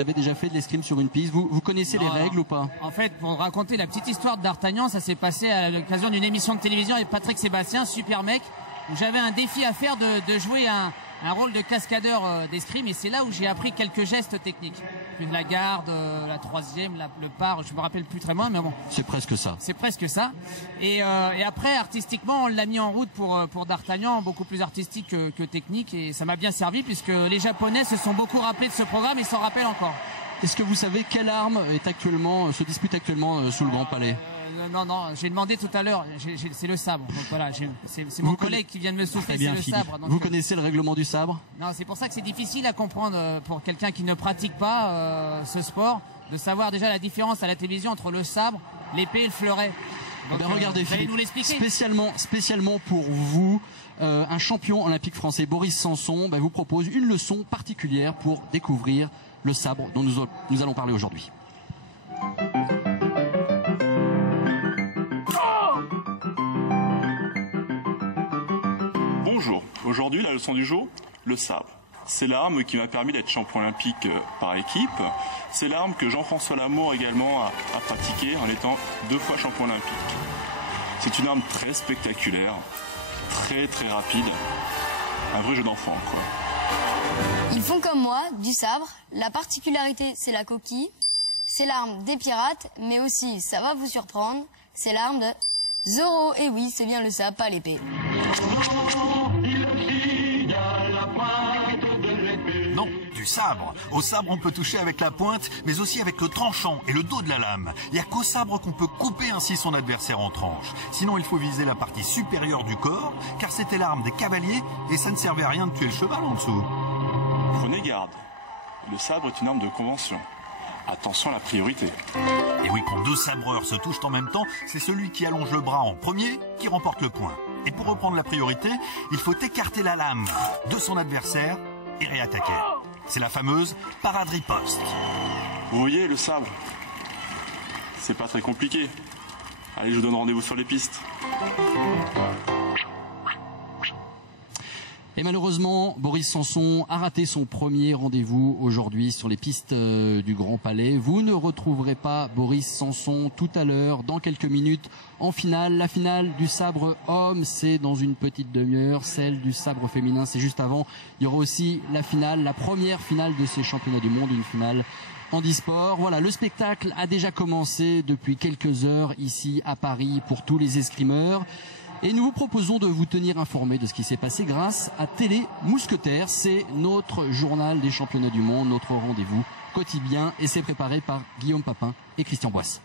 Vous avez déjà fait de l'escrime sur une piste, vous connaissez les règles ou pas? En fait, pour raconter la petite histoire d'Artagnan, ça s'est passé à l'occasion d'une émission de télévision avec Patrick Sébastien, Super Mec, où j'avais un défi à faire de jouer un rôle de cascadeur d'escrime, et c'est là où j'ai appris quelques gestes techniques. La garde, la troisième, le par, je me rappelle plus très bien, mais bon. C'est presque ça. C'est presque ça. Et après, artistiquement, on l'a mis en route pour D'Artagnan, beaucoup plus artistique que technique, et ça m'a bien servi puisque les Japonais se sont beaucoup rappelés de ce programme et s'en rappellent encore. Est-ce que vous savez quelle arme se dispute actuellement sous le Grand Palais? Non, j'ai demandé tout à l'heure, c'est le sabre. Donc voilà, c'est mon collègue qui vient de me souffler, c'est le sabre. Donc vous connaissez le règlement du sabre? Non, c'est pour ça que c'est difficile à comprendre pour quelqu'un qui ne pratique pas ce sport, de savoir déjà la différence à la télévision entre le sabre, l'épée et le fleuret. Donc, regardez vous allez Philippe, nous l'expliquer. spécialement pour vous, un champion olympique français, Boris Sanson, vous propose une leçon particulière pour découvrir le sabre dont nous allons parler aujourd'hui. Bonjour, aujourd'hui la leçon du jour, le sabre. C'est l'arme qui m'a permis d'être champion olympique par équipe. C'est l'arme que Jean-François Lamour également a pratiquée en étant 2 fois champion olympique. C'est une arme très spectaculaire, très rapide. Un vrai jeu d'enfant, quoi. Ils font comme moi, du sabre. La particularité, c'est la coquille. C'est l'arme des pirates, mais aussi, ça va vous surprendre, c'est l'arme de Zorro. Et oui, c'est bien le sabre, pas l'épée. Non, du sabre. Au sabre, on peut toucher avec la pointe, mais aussi avec le tranchant et le dos de la lame. Il n'y a qu'au sabre qu'on peut couper ainsi son adversaire en tranches. Sinon, il faut viser la partie supérieure du corps, car c'était l'arme des cavaliers, et ça ne servait à rien de tuer le cheval en dessous. Prenez garde, le sabre est une arme de convention. Attention à la priorité. Et oui, quand 2 sabreurs se touchent en même temps, c'est celui qui allonge le bras en premier qui remporte le point. Et pour reprendre la priorité, il faut écarter la lame de son adversaire et réattaquer. C'est la fameuse paradriposte. Vous voyez, le sabre, c'est pas très compliqué. Allez, je vous donne rendez-vous sur les pistes. Et malheureusement, Boris Sanson a raté son premier rendez-vous aujourd'hui sur les pistes du Grand Palais. Vous ne retrouverez pas Boris Sanson tout à l'heure, dans quelques minutes, en finale. La finale du sabre homme, c'est dans une petite demi-heure. Celle du sabre féminin, c'est juste avant. Il y aura aussi la finale, la première finale de ces championnats du monde, une finale handisport. Voilà, le spectacle a déjà commencé depuis quelques heures ici à Paris pour tous les escrimeurs. Et nous vous proposons de vous tenir informé de ce qui s'est passé grâce à Télé Mousquetaires. C'est notre journal des championnats du monde, notre rendez-vous quotidien, et c'est préparé par Guillaume Papin et Christian Boisse.